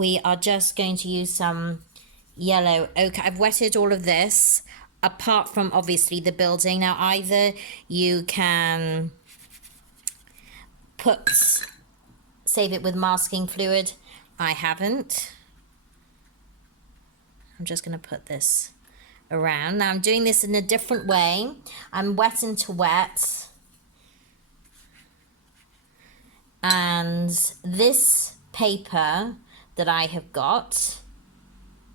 we are just going to use some yellow ochre. I've wetted all of this, apart from obviously the building. Now either you can save it with masking fluid. I haven't. I'm just going to put this around. Now I'm doing this in a different way. I'm wet into wet. And this paper that I have got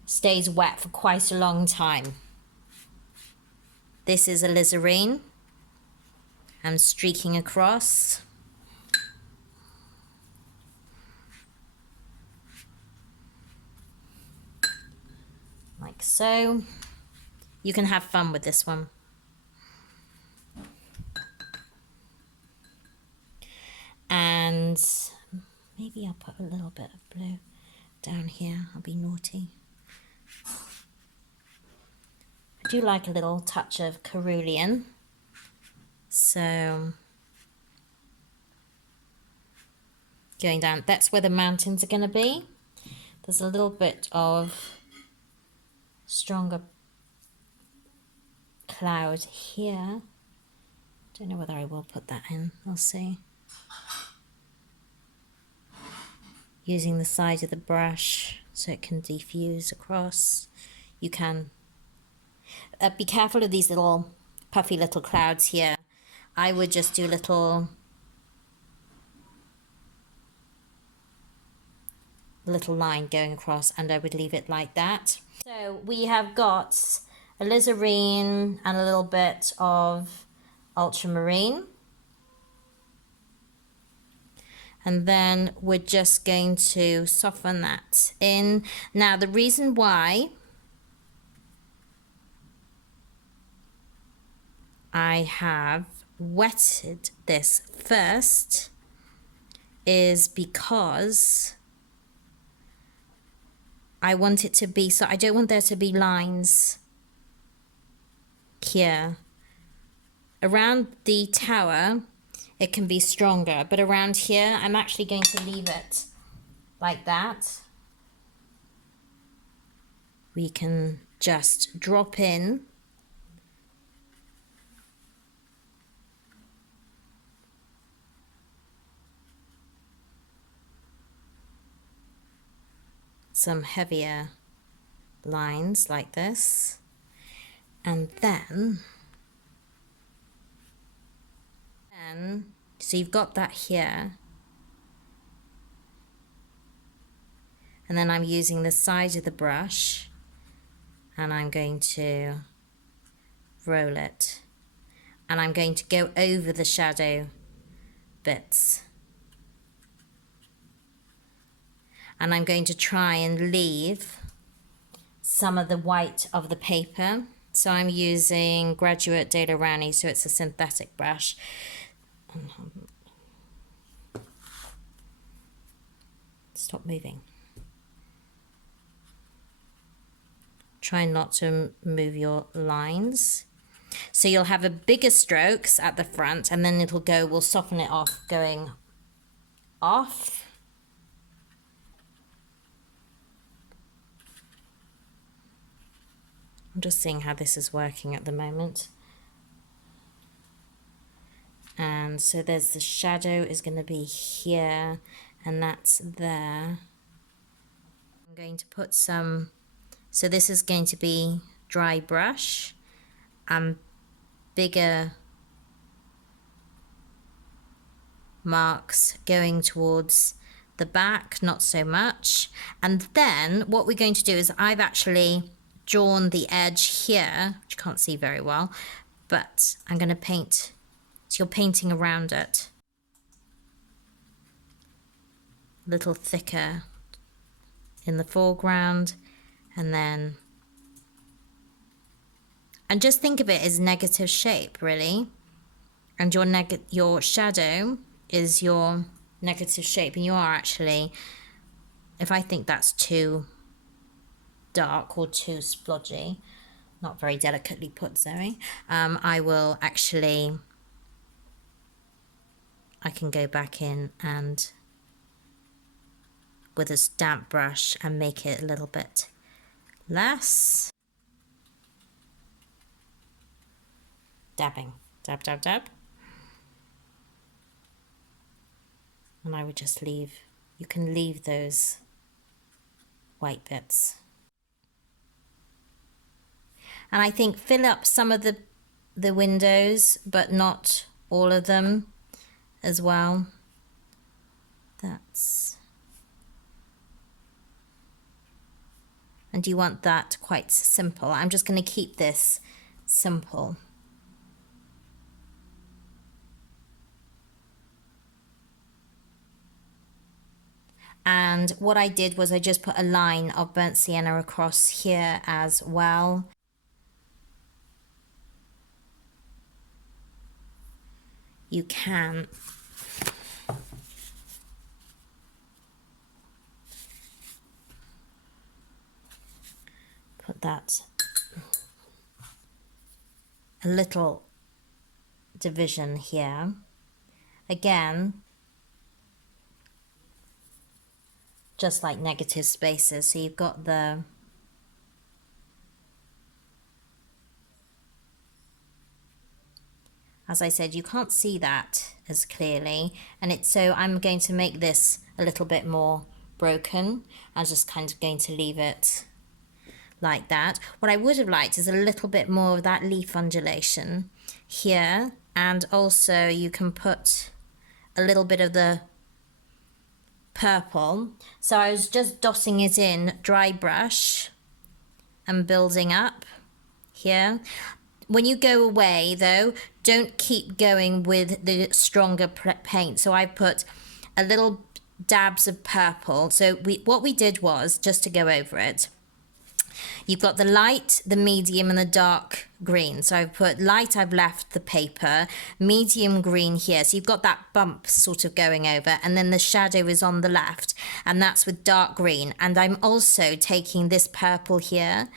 stays wet for quite a long time. This is alizarin. I'm streaking across. Like so. You can have fun with this one. And maybe I'll put a little bit of blue down here. I'll be naughty. I do like a little touch of cerulean. So going down, that's where the mountains are going to be. There's a little bit of stronger cloud here. Don't know whether I will put that in. I'll see. Using the side of the brush so it can diffuse across. You can be careful of these little puffy little clouds here. I would just do a little line going across, and I would leave it like that. So we have got alizarin and a little bit of ultramarine. And then we're just going to soften that in. Now the reason why I have wetted this first is because I want it to be, so I don't want there to be lines here. Around the tower, it can be stronger, but around here, I'm actually going to leave it like that. We can just drop in some heavier lines like this, and then so you've got that here, and then I'm using the side of the brush and I'm going to roll it, and I'm going to go over the shadow bits, and I'm going to try and leave some of the white of the paper. So I'm using Graduate De La Rani, so it's a synthetic brush. Stop moving. Try not to move your lines. So you'll have a bigger strokes at the front, and then it'll go, we'll soften it off going off. I'm just seeing how this is working at the moment. And so there's the shadow is going to be here, and that's there. I'm going to put some, so this is going to be dry brush and bigger marks going towards the back, not so much. And then what we're going to do is I've actually drawn the edge here, which you can't see very well, but I'm going to paint. So you're painting around it. A little thicker in the foreground, and then, and just think of it as negative shape, really. And your shadow is your negative shape, and you are actually, if I think that's too dark or too splodgy, not very delicately put, Zoe, I will actually, I can go back in and with a damp brush and make it a little bit less. Dabbing, dab, dab, dab. And I would just leave, you can leave those white bits. And I think fill up some of the windows, but not all of them as well. That's, and you want that quite simple. I'm just going to keep this simple. And what I did was I just put a line of burnt sienna across here as well. You can put that a little division here. Again, just like negative spaces. So you've got the as I said, you can't see that as clearly, and it's so I'm going to make this a little bit more broken. I'm just kind of going to leave it like that. What I would have liked is a little bit more of that leaf undulation here, and also you can put a little bit of the purple. So I was just dotting it in dry brush and building up here. When you go away though, don't keep going with the stronger paint. So I put a little dabs of purple. So what we did was, just to go over it, you've got the light, the medium and the dark green. So I've put light, I've left the paper, medium green here. So you've got that bump sort of going over, and then the shadow is on the left, and that's with dark green. And I'm also taking this purple here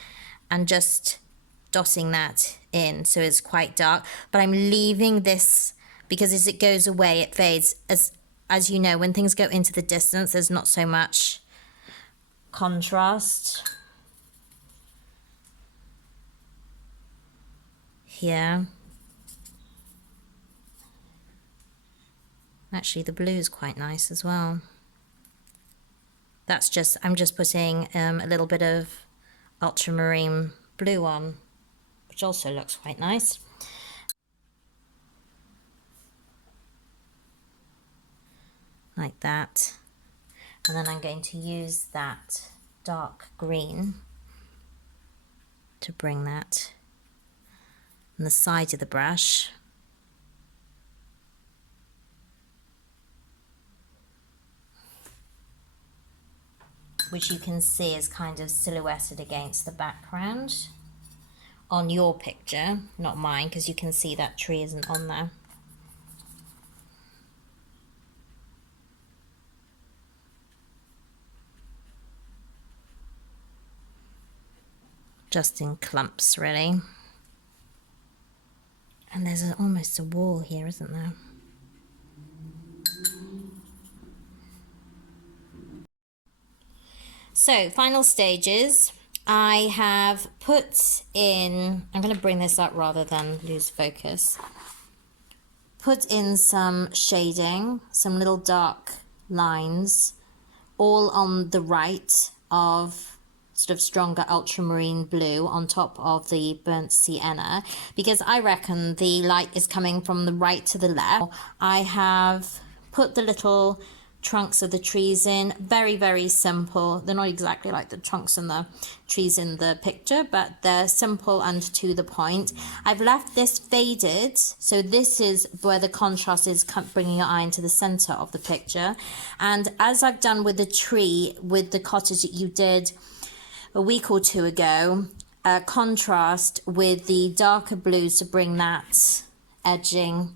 and just dotting that in, so it's quite dark, but I'm leaving this because as it goes away it fades. As you know, when things go into the distance there's not so much contrast here. Actually the blue is quite nice as well. That's just, I'm just putting a little bit of ultramarine blue on, which also looks quite nice. Like that. And then I'm going to use that dark green to bring that on the side of the brush. Which you can see is kind of silhouetted against the background on your picture, not mine, because you can see that tree isn't on there. Just in clumps, really. And there's almost a wall here, isn't there? So, final stages. I have put in, I'm going to bring this up rather than lose focus. Put in some shading, some little dark lines, all on the right of sort of stronger ultramarine blue on top of the burnt sienna, because I reckon the light is coming from the right to the left. I have put the little trunks of the trees in, very, very simple. They're not exactly like the trunks and the trees in the picture, but they're simple and to the point. I've left this faded, so this is where the contrast is bringing your eye into the center of the picture. And as I've done with the tree, with the cottage that you did a week or two ago, contrast with the darker blues to bring that edging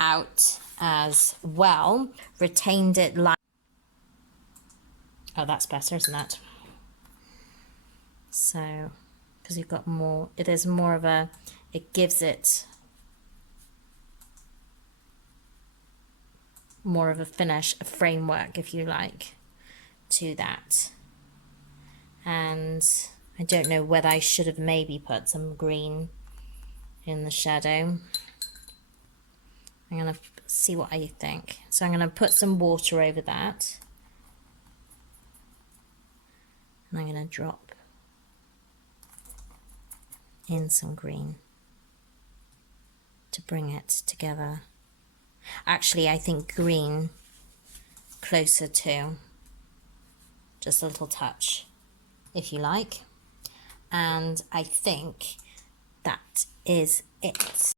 out as well. Retained it like, oh, that's better, isn't it? So, because you've got more, there's more of a, it gives it more of a finish, a framework, if you like, to that. And I don't know whether I should have maybe put some green in the shadow. I'm going to see what I think. So I'm going to put some water over that. And I'm going to drop in some green to bring it together. Actually, I think green closer to, just a little touch, if you like. And I think that is it.